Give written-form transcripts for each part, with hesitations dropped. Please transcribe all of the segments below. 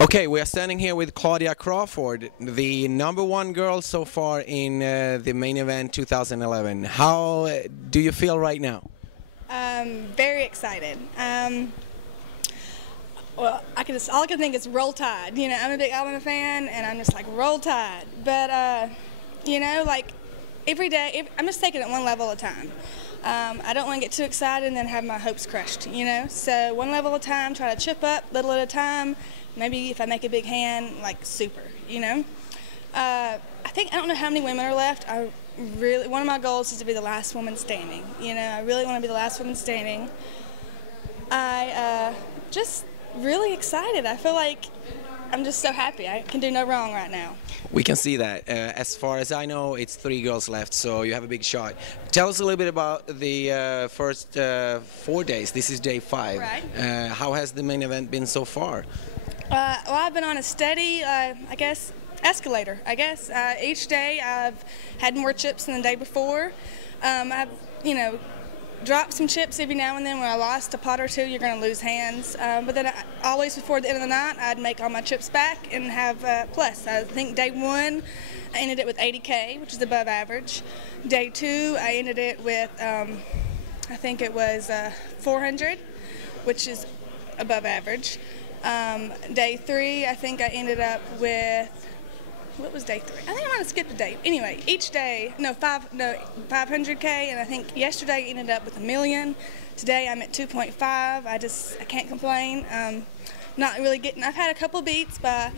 Okay, we are standing here with Claudia Crawford, the #1 girl so far in the main event 2011. How do you feel right now? Very excited. Well, all I can think is Roll Tide. You know, I'm a big Alabama fan, and I'm just like Roll Tide. But you know, like every day, I'm just taking it one level at a time. I don't want to get too excited and then have my hopes crushed, you know. So one level at a time, try to chip up, little at a time. Maybe if I make a big hand, like super, you know. I don't know how many women are left. One of my goals is to be the last woman standing. You know, I really want to be the last woman standing. Just really excited. I feel like I'm just so happy. I can do no wrong right now. We can see that. As far as I know, it's 3 girls left, so you have a big shot. Tell us a little bit about the first 4 days. This is day 5. Right. How has the main event been so far? Well, I've been on a steady, I guess, escalator. Each day I've had more chips than the day before. I've, you know, dropped some chips every now and then. When I lost a pot or two, you're going to lose hands. But then always before the end of the night, I'd make all my chips back and have plus. I think day 1, I ended it with 80K, which is above average. Day 2, I ended it with, I think it was 400, which is above average. Day 3, I think I ended up with, what was day 3? I think I might have skipped a day. Anyway, each day, 500K, and I think yesterday I ended up with 1 million. Today I'm at 2.5. I can't complain. Not really getting, I've had a couple beats, but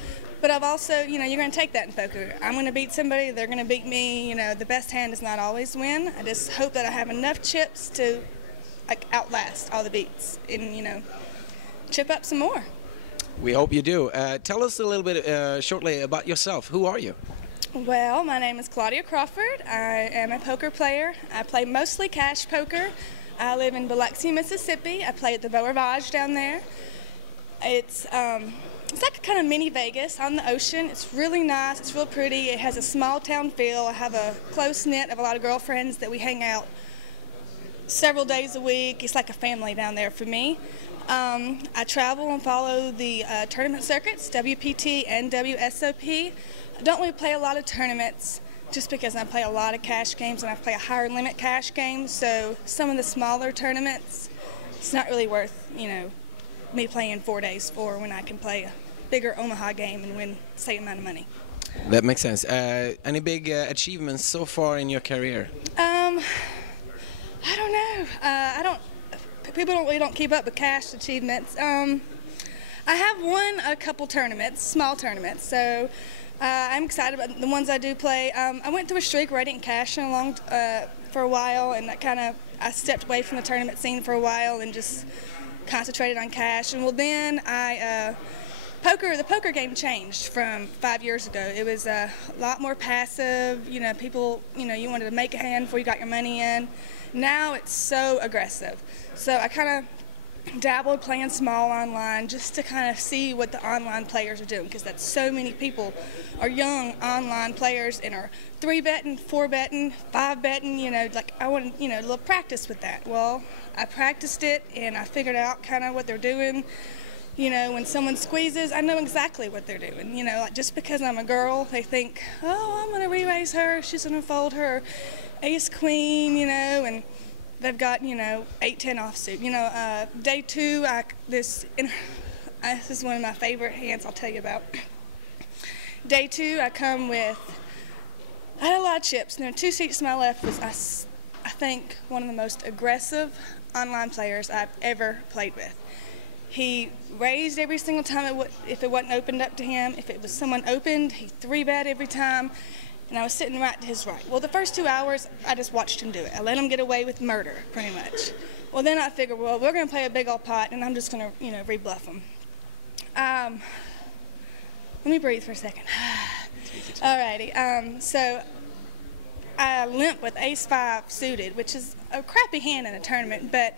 I've also, you know, you're going to take that in poker. I'm going to beat somebody, they're going to beat me. You know, the best hand does not always win. I just hope that I have enough chips to, like, outlast all the beats and, you know, chip up some more. We hope you do. Tell us a little bit shortly about yourself. Who are you? Well, my name is Claudia Crawford. I am a poker player. I play mostly cash poker. I live in Biloxi, Mississippi. I play at the Beau Rivage down there. It's like a kind of mini Vegas on the ocean. It's really nice. It's real pretty. It has a small town feel. I have a close knit of a lot of girlfriends that we hang out several days a week. It's like a family down there for me. I travel and follow the tournament circuits, WPT and WSOP. I don't really play a lot of tournaments just because I play a lot of cash games and I play a higher limit cash game. So some of the smaller tournaments, it's not really worth, you know, me playing 4 days for when I can play a bigger Omaha game and win the same amount of money. That makes sense. Any big achievements so far in your career? I don't know. People really don't keep up with cash achievements. I have won a couple tournaments, small tournaments, so I'm excited about the ones I do play. I went through a streak where I didn't cash for a while, and I stepped away from the tournament scene for a while and just concentrated on cash. And well, then the poker game changed from 5 years ago. It was a lot more passive. You know, people, you know, you wanted to make a hand before you got your money in. Now it's so aggressive. So I kind of dabbled playing small online just to kind of see what the online players are doing, because that's so many people are young online players and are 3-betting, 4-betting, 5-betting, you know, like I want to, you know, a little practice with that. Well, I practiced it and I figured out kind of what they're doing. You know, when someone squeezes, I know exactly what they're doing. You know, like just because I'm a girl, they think, oh, I'm going to re-raise her, she's going to fold her ace queen, you know, and they've got, you know, 8-10 offsuit. You know, day 2, this is one of my favorite hands I'll tell you about. Day 2, I had a lot of chips, and there were 2 seats to my left was, I think, one of the most aggressive online players I've ever played with. He raised every single time if it wasn't opened up to him. If it was someone opened, he 3-bet every time. And I was sitting right to his right. Well, the first 2 hours, I just watched him do it. I let him get away with murder, pretty much. Well, then I figured, well, we're going to play a big old pot, and I'm just going to, you know, re-bluff him. Let me breathe for a second. Alrighty. So I limp with ace-5 suited, which is a crappy hand in a tournament, but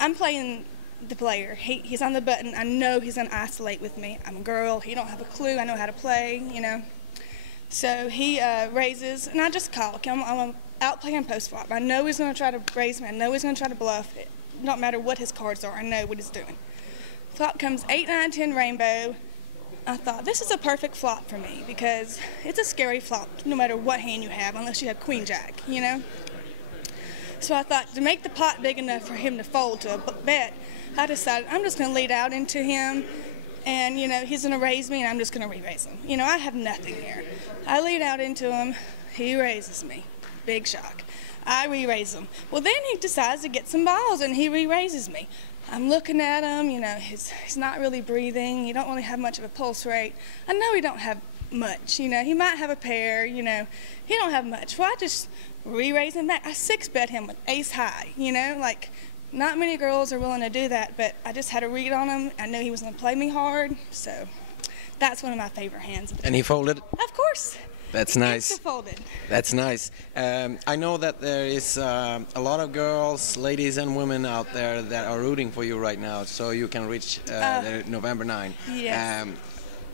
I'm playing the player. He's on the button. I know he's going to isolate with me. I'm a girl. He don't have a clue. I know how to play, you know. So he raises, and I just call. Okay, I'm out playing post flop. I know he's going to try to raise me. I know he's going to try to bluff. It don't matter what his cards are. I know what he's doing. Flop comes 8, 9, 10 rainbow. I thought, this is a perfect flop for me because it's a scary flop no matter what hand you have, unless you have Queen Jack, you know? So I thought, to make the pot big enough for him to fold to a bet, I decided I'm just going to lead out into him, and, you know, he's going to raise me, and I'm just going to re-raise him. You know, I have nothing here. I lead out into him, he raises me. Big shock. I re-raise him. Well, then he decides to get some balls, and he re-raises me. I'm looking at him, you know, he's not really breathing. He don't really have much of a pulse rate. I know he don't have much, you know. He might have a pair, you know. He don't have much. Well, I just re-raise him back. I 6-bet him with ace high, you know. Like, not many girls are willing to do that, but I just had a read on him. I knew he was going to play me hard, so that's one of my favorite hands. And he folded? Of course. That's nice. Folded. That's nice. I know that there is a lot of girls, ladies and women out there that are rooting for you right now, so you can reach November 9. Yes.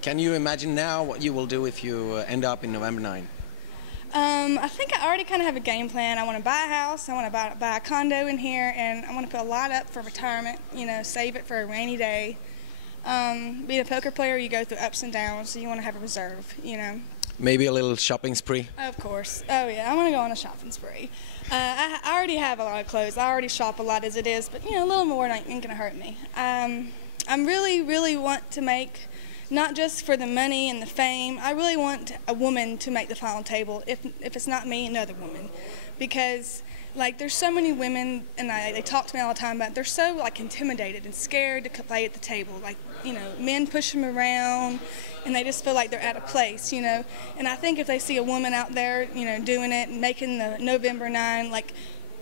Can you imagine now what you will do if you end up in November 9? I think I already kind of have a game plan. I want to buy a house, I want to buy a condo in here, and I want to put a lot up for retirement, you know, save it for a rainy day. Being a poker player, you go through ups and downs, so you want to have a reserve, you know. Maybe a little shopping spree? Of course. Oh, yeah, I want to go on a shopping spree. I already have a lot of clothes. I already shop a lot as it is, but, you know, a little more ain't going to hurt me. I really want to make, not just for the money and the fame, I really want a woman to make the final table, if it's not me, another woman. Because, like, there's so many women, and they talk to me all the time about it, they're so, like, intimidated and scared to play at the table. Like, you know, men push them around, and they just feel like they're out of place, you know. And I think if they see a woman out there, you know, doing it and making the November 9, like,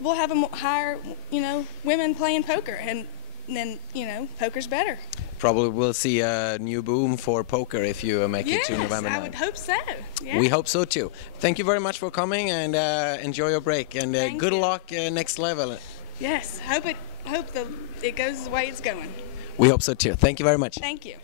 we'll have them hire, you know, women playing poker, and then, you know, poker's better. Probably we'll see a new boom for poker if you make it to November 9. Yes, I would hope so. Yeah. We hope so too. Thank you very much for coming, and enjoy your break, and good luck next level. Yes, hope it goes the way it's going. We hope so too. Thank you very much. Thank you.